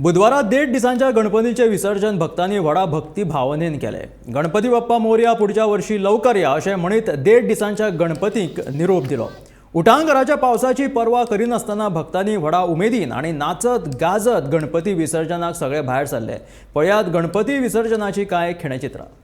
बुधवारात 1.5 दिसांच्या गणपतीचे विसर्जन भक्तांनी व्हडा भक्ती भावनेन केले। गणपती बाप्पा मोरया पुढच्या वर्षी लवकर या अशें म्हणीत 1.5 दिसांच्या गणपतीक निरोप दिलो। उटंगराच्या पावसाची पर्वा करिनासतना भक्तांनी व्हडा उमेदीन आणि नाचत गाजत गणपती विसर्जनाक सगळे भायर सरले। पळयात गणपती विसर्जनाची कांय खिणचित्रां।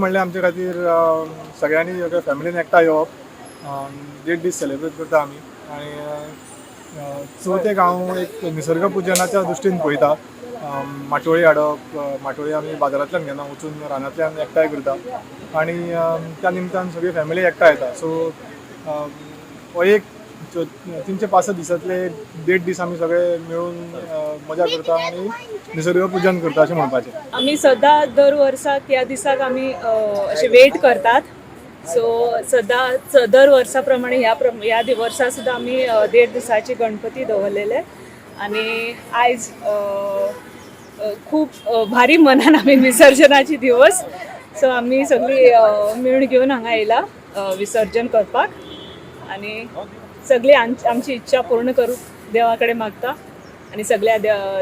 म्हणलें आमचे खातीर सगळ्यांनी सगळ्या फॅमिलीन एकठांय येवप, 1.5 दीस सेलिब्रेट करता आमी. आनी चवथेक हांव एक निसर्ग पुजनाच्या दृश्टीन पळयता. माटोळी हाडप, माटोळी आमी बाजारांतल्यान घेना, वचून रानांतल्यान एकठांय करता आनी त्या निमतान सगळी फॅमिली एकठांय येता. सो हो एक 365 दिसांतले 1.5 दीस आमी सगळे मेळून मजा करता आनी निसर्ग पुजन करता अशें म्हणपाचें. आमी सदां दर वर्साक ह्या दिसाक आमी अशें वेट करतात. सो सदां दर वर्सा प्रमाणे ह्या वर्सा सुद्दां आमी 1.5 दिसाचे गणपती दवरलेले आनी आयज खूब भारी मनान आमी विसर्जनाचे दिवस. सो आमी सगळी मेळून घेवन हांगा येयला विसर्जन करपाक आनी सगळी आमची इच्छा पूर्ण करूंक देवा कडेन मागता आणि सगळ्या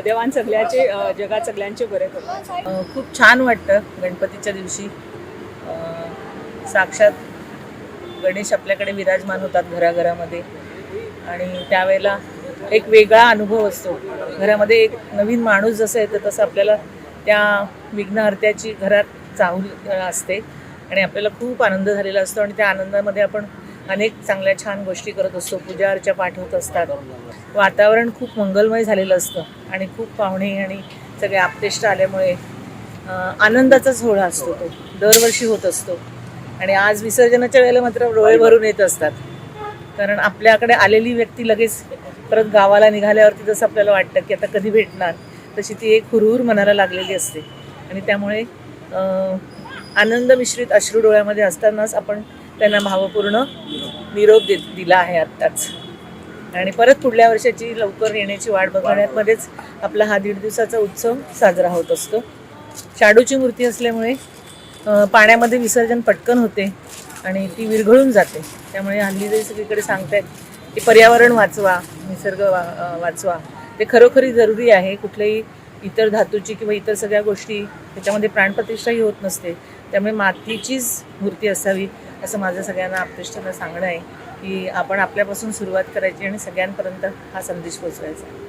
देवान सगळ्याचे जगात सगळ्यांचे बरे करता. खूप छान वाटतं गणपतीच्या दिवशी. साक्षात गणेश आपल्याकडे विराजमान होतात घराघरामध्ये आणि त्यावेळेला एक वेगळा अनुभव असतो. घरामध्ये एक नवीन माणूस जसं येतं तसं आपल्याला त्या विघ्नहर्त्याची घरात चाहूल असते आणि आपल्याला खूप आनंद झालेला असतो आणि त्या आनंदामध्ये आपण अनेक चांगल्या छान गोष्टी करत असतो. पूजा अर्चा पाठ होत असतात. वातावरण खूप मंगलमय झालेलं असतं आणि खूप पाहुणे आणि सगळे आप्तेष्ट आल्यामुळे आनंदाचा सोहळा असतो. तो दरवर्षी होत असतो आणि आज विसर्जनाच्या वेळेला मात्र डोळे भरून येत असतात. कारण आपल्याकडे आलेली व्यक्ती लगेच परत गावाला निघाल्यावरती जसं आपल्याला वाटतं की आता कधी भेटणार, तशी ती एक हुरहुर मनाला लागलेली असते आणि त्यामुळे आनंद मिश्रित अश्रू डोळ्यामध्ये असतानाच आपण त्यांना भावपूर्ण निरोप दिला आहे आत्ताच. आणि परत पुढल्या वर्षाची लवकर येण्याची वाट बघण्यामध्येच आपला हा 1.5 दिवसाचा उत्सव साजरा होत असतो. शाडूची मूर्ती असल्यामुळे पाण्यामध्ये विसर्जन पटकन होते आणि ती विरघळून जाते. त्यामुळे हल्ली जे सगळीकडे सांगतायत की पर्यावरण वाचवा, निसर्ग वाचवा, ते खरोखरी जरुरी आहे. कुठल्याही इतर धातूची किंवा इतर सगळ्या गोष्टी त्याच्यामध्ये प्राणप्रतिष्ठाही होत नसते. त्यामुळे मातीचीच मूर्ती असावी असं माझं सगळ्यांना आप्तेष्टांना सांगणं आहे की आपण आपल्यापासून सुरुवात करायची आणि सगळ्यांपर्यंत हा संदेश पोचवायचा.